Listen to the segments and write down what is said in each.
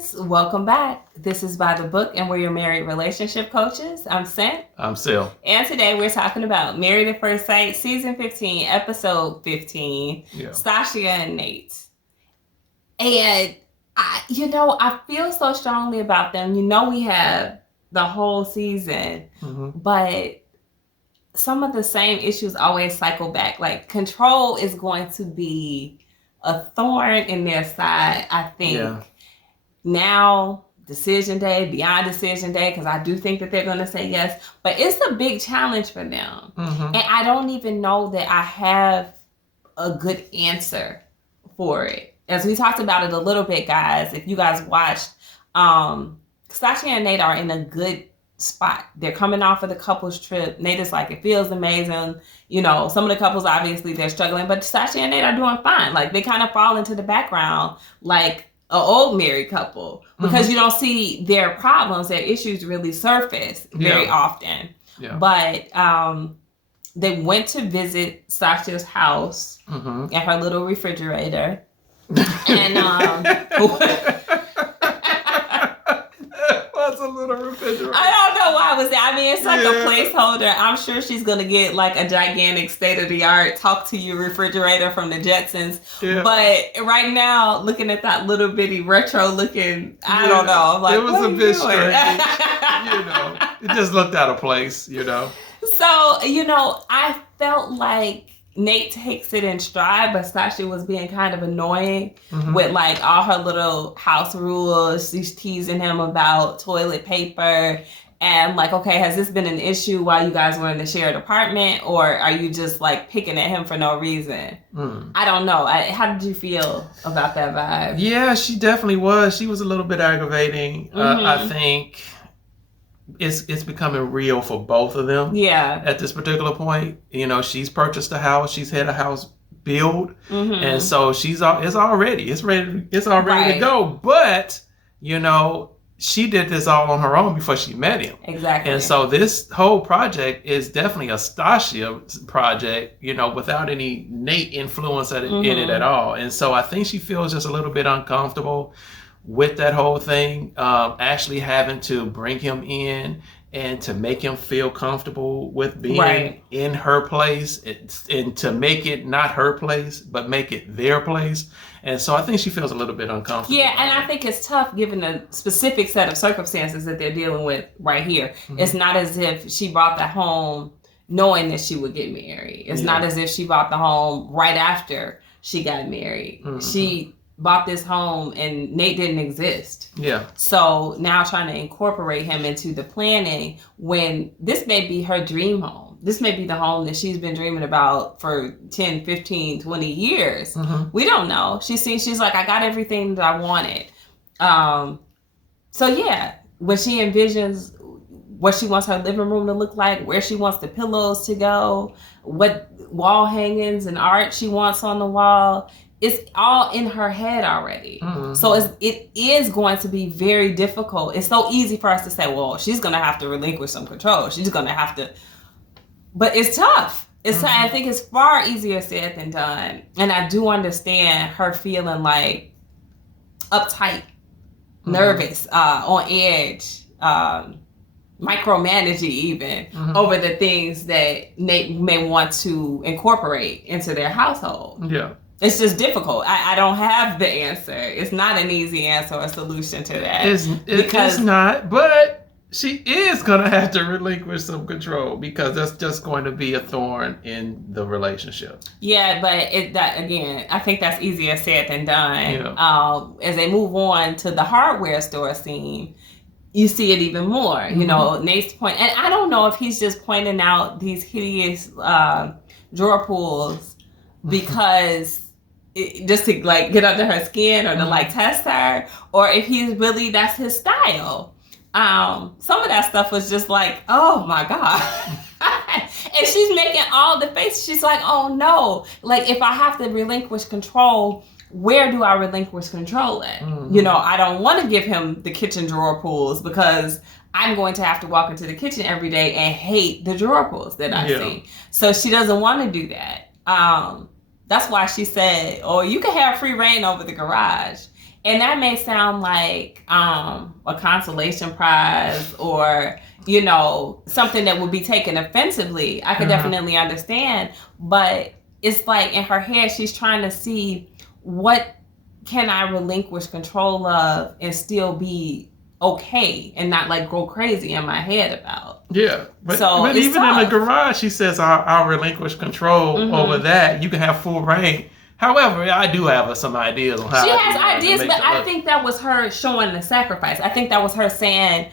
guys, welcome back. This is By the Book, and we're your married relationship coaches. I'm Sent. I'm Sil. And today we're talking about Married at First Sight, Season 15, Episode 15, Stacia and Nate. And, I feel so strongly about them. We have the whole season, but some of the same issues always cycle back. Like, control is going to be a thorn in their side, I think. Yeah. Now, decision day, beyond decision day, because I do think that they're going to say yes. But it's a big challenge for them. And I don't even know that I have a good answer for it. As we talked about it a little bit, guys, if you guys watched, Stacia and Nate are in a good spot. They're coming off of the couples trip. Nate is like, it feels amazing. Some of the couples, obviously, they're struggling, but Stacia and Nate are doing fine. Like, they kind of fall into the background like an old married couple because you don't see their problems, their issues really surface very often. Yeah. But they went to visit Stacia's house and her little refrigerator. And a little refrigerator. I don't know why it was there. I mean, it's like a placeholder. I'm sure she's going to get like a gigantic state-of-the-art talk-to-you refrigerator from the Jetsons. Yeah. But right now, looking at that little bitty retro-looking, I don't know. I'm like, it was a bit strange. It just looked out of place, So, I felt like Nate takes it in stride, but Stacia was being kind of annoying with like all her little house rules. She's teasing him about toilet paper and like, okay, has this been an issue while you guys were in the shared apartment, or are you just like picking at him for no reason? I don't know. How did you feel about that vibe? Yeah, she definitely was. She was a little bit aggravating. I think it's becoming real for both of them. Yeah. At this particular point, she's purchased a house. She's had a house build, and so it's ready to go. But she did this all on her own before she met him. Exactly. And so this whole project is definitely a Stacia project, without any Nate influence in it at all. And so I think she feels just a little bit uncomfortable with that whole thing, actually having to bring him in and to make him feel comfortable with being in her place, and to make it not her place, but make it their place. And so I think she feels a little bit uncomfortable. Yeah, and I think it's tough given the specific set of circumstances that they're dealing with right here. It's not as if she bought the home knowing that she would get married. It's not as if she bought the home right after she got married. She bought this home and Nate didn't exist. Yeah. So now trying to incorporate him into the planning when this may be her dream home. This may be the home that she's been dreaming about for 10, 15, 20 years. We don't know. She's like, I got everything that I wanted. So yeah, when she envisions what she wants her living room to look like, where she wants the pillows to go, what wall hangings and art she wants on the wall, it's all in her head already. So it is going to be very difficult. It's so easy for us to say, well, she's going to have to relinquish some control. She's going to have to. But it's tough. I think it's far easier said than done. And I do understand her feeling like uptight, nervous, on edge, micromanaging even over the things that Nate may want to incorporate into their household. Yeah. It's just difficult. I don't have the answer. It's not an easy answer or solution to that. It's not, but she is going to have to relinquish some control because that's just going to be a thorn in the relationship. Yeah, but again, I think that's easier said than done. Yeah. As they move on to the hardware store scene, you see it even more. Nate's point, and I don't know if he's just pointing out these hideous drawer pulls because just to like get under her skin or to like test her, or if that's his style. Some of that stuff was just like, oh my God. And she's making all the faces. She's like, oh no. Like, if I have to relinquish control, where do I relinquish control at? I don't want to give him the kitchen drawer pulls because I'm going to have to walk into the kitchen every day and hate the drawer pulls that I see. So she doesn't want to do that. That's why she said, oh, you can have free reign over the garage. And that may sound like a consolation prize or, you know, something that would be taken offensively. I could definitely understand. But it's like in her head, she's trying to see what can I relinquish control of and still be okay and not like go crazy in my head about. Yeah. But even in the garage, she says, I'll relinquish control over that. You can have full reign. However, I do have some ideas on how. She has ideas, but I think that was her showing the sacrifice. I think that was her saying,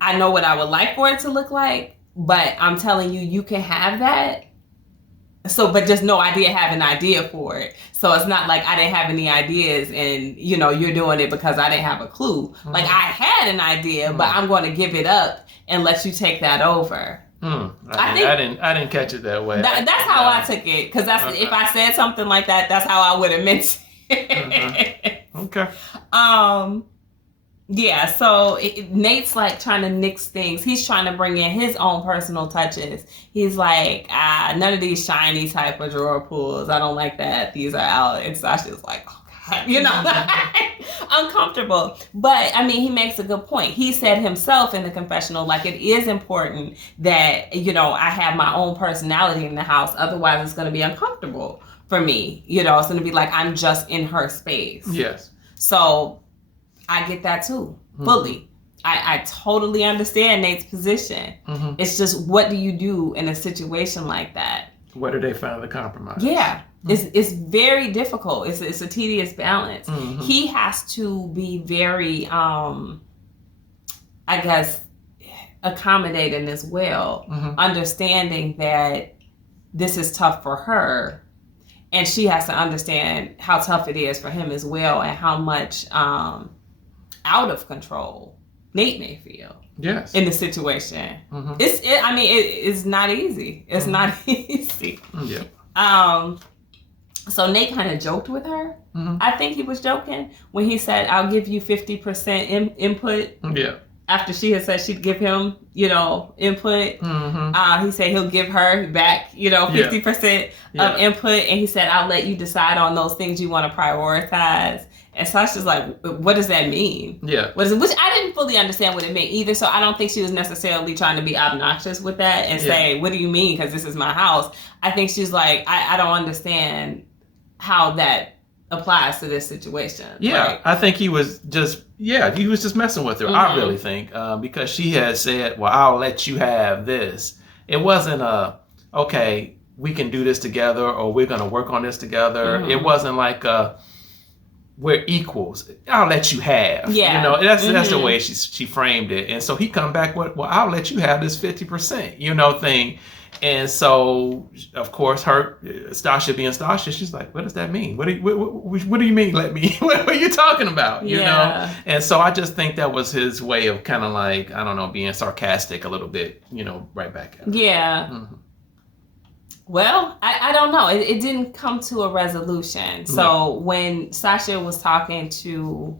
I know what I would like for it to look like, but I'm telling you, you can have that. So, but just no idea, have an idea for it. So it's not like I didn't have any ideas and, you know, you're doing it because I didn't have a clue. Like I had an idea, but I'm going to give it up and let you take that over. I didn't catch it that way. That's how I took it. Because if I said something like that, that's how I would have meant it. Okay. Yeah, so Nate's like trying to nix things. He's trying to bring in his own personal touches. He's like, none of these shiny type of drawer pulls. I don't like that. These are out. And Sasha's like, oh God, you know, uncomfortable. But I mean, he makes a good point. He said himself in the confessional, like it is important that, you know, I have my own personality in the house. Otherwise it's going to be uncomfortable for me. You know, it's going to be like, I'm just in her space. Yes. So I get that too, fully. I totally understand Nate's position. It's just, what do you do in a situation like that? Where do they find the compromise? Yeah, it's very difficult. It's a tedious balance. He has to be very, I guess, accommodating as well, understanding that this is tough for her. And she has to understand how tough it is for him as well and how much out of control Nate may feel. Yes. In the situation. It's not easy. It's not easy. Yeah. So Nate kind of joked with her. I think he was joking when he said, I'll give you 50% input. Yeah. After she had said she'd give him, you know, input. He said he'll give her back, you know, 50% of input. And he said, I'll let you decide on those things you want to prioritize. And Sasha's like, what does that mean? Yeah. Which I didn't fully understand what it meant either. So I don't think she was necessarily trying to be obnoxious with that and say, what do you mean? Because this is my house. I think she's like, I don't understand how that applies to this situation. Yeah. Right? I think he was just messing with her. I really think, because she had said, well, I'll let you have this. It wasn't okay, we can do this together or we're going to work on this together. It wasn't like we're equals. I'll let you have. Yeah. You know, that's the way she framed it. And so he come back with, well, I'll let you have this 50%, you know, thing. And so, of course, Stacia being Stacia, she's like, what does that mean? What do you mean let me? What are you talking about? You know? And so I just think that was his way of kind of like, I don't know, being sarcastic a little bit, you know, right back at her. Yeah. Well, I don't know. It didn't come to a resolution. So when Stacia was talking to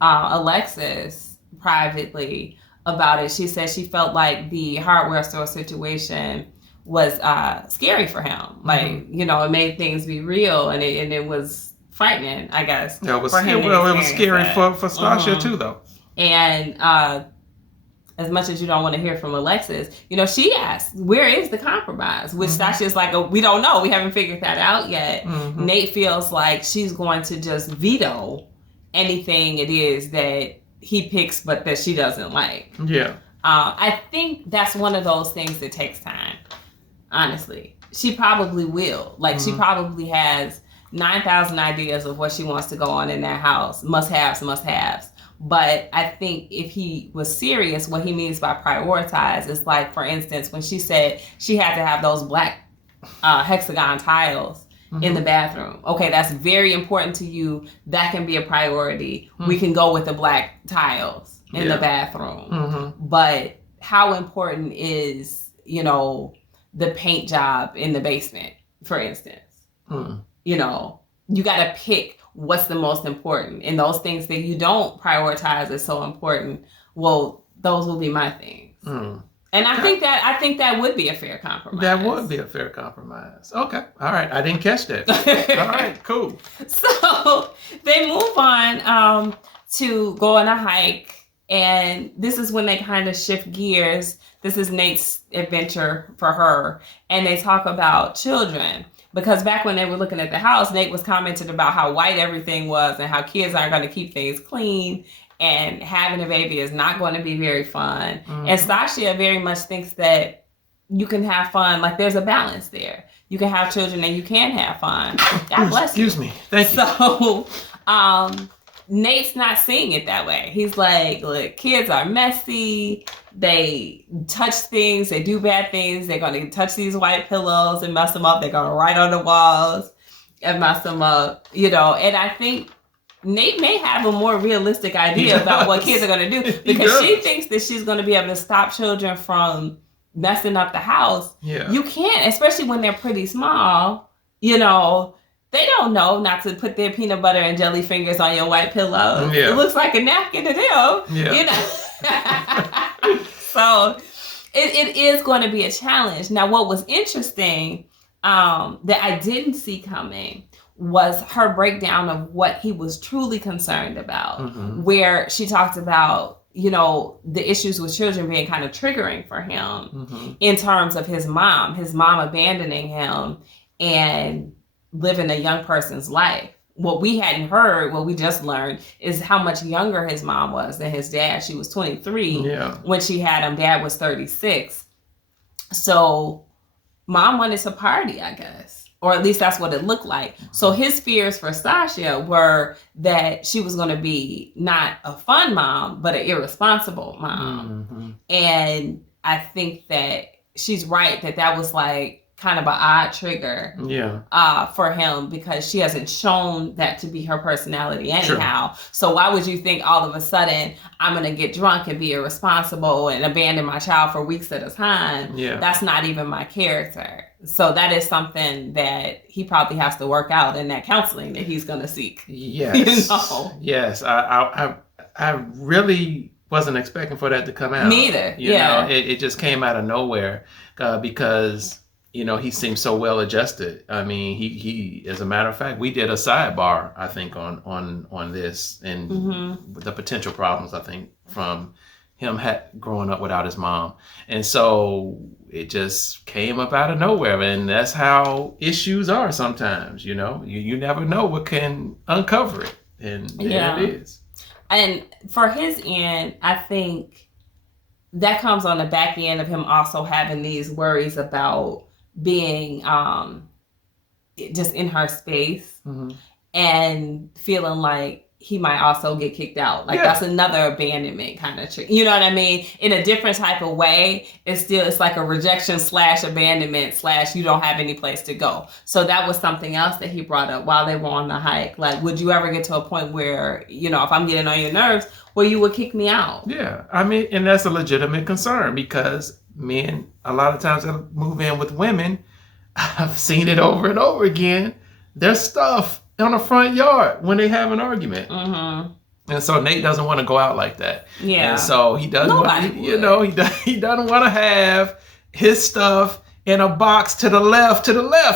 Alexis privately about it, she said she felt like the hardware store situation was scary for him. Like, you know, it made things be real and it was frightening, I guess. Yeah, it was scary for Stacia too, though. And as much as you don't want to hear from Alexis, you know, she asked, where is the compromise? Which Stacia's like, we don't know. We haven't figured that out yet. Nate feels like she's going to just veto anything it is that he picks, but that she doesn't like. Yeah. I think that's one of those things that takes time, honestly. She probably will. Like, she probably has 9,000 ideas of what she wants to go on in that house. Must-haves. But I think if he was serious, what he means by prioritize is like, for instance, when she said she had to have those black hexagon tiles in the bathroom. Okay, that's very important to you. That can be a priority. We can go with the black tiles in the bathroom. But how important is, you know, the paint job in the basement, for instance? You know, you got to pick what's the most important. And those things that you don't prioritize as so important, well, those will be my things. And I think that would be a fair compromise. That would be a fair compromise. Okay. All right. I didn't catch that. All right. Cool. So they move on to go on a hike. And this is when they kind of shift gears. This is Nate's adventure for her. And they talk about children. Because back when they were looking at the house, Nate was commenting about how white everything was and how kids aren't going to keep things clean. And having a baby is not going to be very fun. Mm-hmm. And Stacia very much thinks that you can have fun. Like, there's a balance there. You can have children and you can have fun. God bless you. Excuse me. Thank you. So, Nate's not seeing it that way. He's like, look, kids are messy. They touch things. They do bad things. They're going to touch these white pillows and mess them up. They're going to write on the walls and mess them up, And I think Nate may have a more realistic idea about what kids are going to do, because she thinks that she's going to be able to stop children from messing up the house. Yeah. You can't, especially when they're pretty small. They don't know not to put their peanut butter and jelly fingers on your white pillow. Yeah. It looks like a napkin to them. Yeah. So it is going to be a challenge. Now, what was interesting that I didn't see coming was her breakdown of what he was truly concerned about, where she talked about, the issues with children being kind of triggering for him in terms of his mom abandoning him and living a young person's life. What we hadn't heard, what we just learned, is how much younger his mom was than his dad. She was 23 when she had him. Dad was 36. So mom wanted to party, I guess. Or at least that's what it looked like. So his fears for Stacia were that she was going to be not a fun mom, but an irresponsible mom. And I think that she's right that was like kind of an odd trigger for him, because she hasn't shown that to be her personality anyhow. Sure. So why would you think all of a sudden I'm going to get drunk and be irresponsible and abandon my child for weeks at a time? Yeah. That's not even my character. So that is something that he probably has to work out in that counseling that he's going to seek. Yes. Yes. I really wasn't expecting for that to come out. Me either. It just came out of nowhere because he seems so well adjusted. I mean, he as a matter of fact, we did a sidebar, I think, on this and the potential problems, I think, from him growing up without his mom. And so it just came up out of nowhere. And that's how issues are sometimes, you never know what can uncover it. And there it is. And for his end, I think that comes on the back end of him also having these worries about being just in her space and feeling like he might also get kicked out. Like that's another abandonment kind of trick. You know what I mean? In a different type of way, it's like a rejection / abandonment / you don't have any place to go. So that was something else that he brought up while they were on the hike. Like, would you ever get to a point where, if I'm getting on your nerves, where you would kick me out? Yeah. I mean, and that's a legitimate concern, because men, a lot of times that move in with women, I've seen it over and over again. There's stuff on the front yard when they have an argument. And so Nate doesn't want to go out like that. Yeah. And so he doesn't he doesn't want to have his stuff in a box to the left.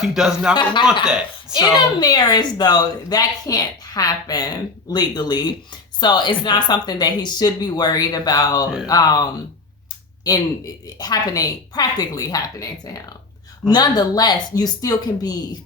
He does not want that. So, in a marriage, though, that can't happen legally. So it's not something that he should be worried about practically happening to him. Nonetheless, you still can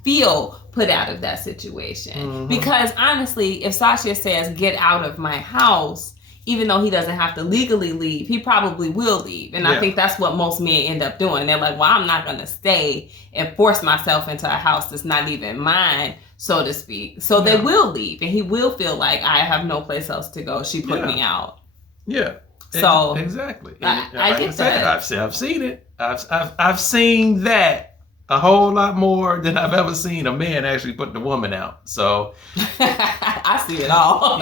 feel put out of that situation. Because honestly, if Stacia says, get out of my house, even though he doesn't have to legally leave, he probably will leave. And I think that's what most men end up doing. They're like, well, I'm not going to stay and force myself into a house that's not even mine, so to speak. So they will leave, and he will feel like, I have no place else to go. She put me out. Yeah. So exactly. I get that. I've seen it. I've seen that a whole lot more than I've ever seen a man actually put the woman out. So I see it all.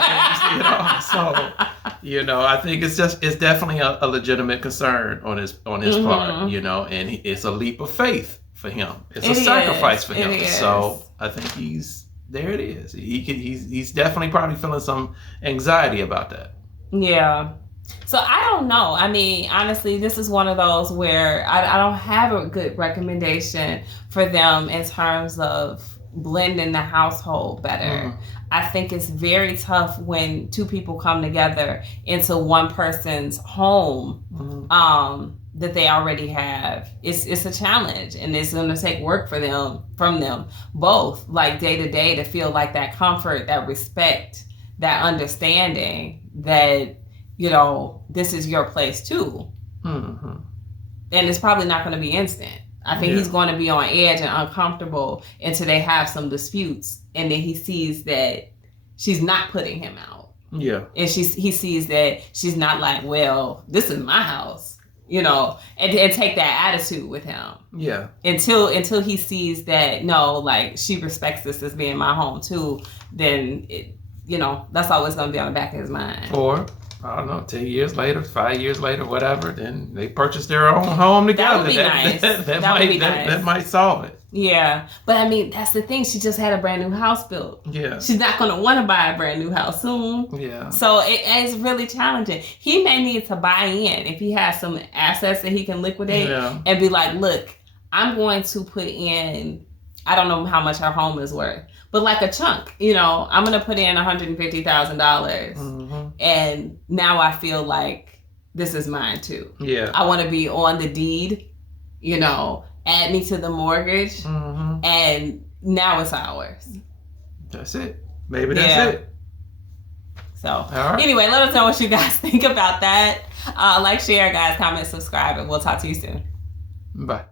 So I think it's definitely a legitimate concern on his part. And it's a leap of faith for him. It's a sacrifice for him. So I think there it is. He's definitely probably feeling some anxiety about that. Yeah. So I don't know. I mean, honestly, this is one of those where I don't have a good recommendation for them in terms of blending the household better. I think it's very tough when two people come together into one person's home that they already have. It's a challenge, and it's going to take work from them both, like day to day, to feel like that comfort, that respect, that understanding that, you know, this is your place too. And it's probably not going to be instant. I think he's going to be on edge and uncomfortable until they have some disputes, and then he sees that she's not putting him out. Yeah. And he sees that she's not like, well, this is my house, you know, and take that attitude with him. Yeah. Until he sees that, no, like, she respects this as being my home too, then, you know, that's always going to be on the back of his mind. Or, I don't know, 10 years later, 5 years later, whatever, then they purchase their own home together. That would be nice. That might solve it. Yeah. But I mean, that's the thing. She just had a brand new house built. Yeah. She's not going to want to buy a brand new house soon. Yeah. So it's really challenging. He may need to buy in if he has some assets that he can liquidate and be like, look, I'm going to put in, I don't know how much her home is worth, but like a chunk, you know, I'm going to put in $150,000. And now I feel like this is mine too. Yeah. I want to be on the deed, you know, add me to the mortgage, and now it's ours. That's it. Maybe that's it. So anyway, let us know what you guys think about that. Like, share, guys, comment, subscribe, and we'll talk to you soon. Bye.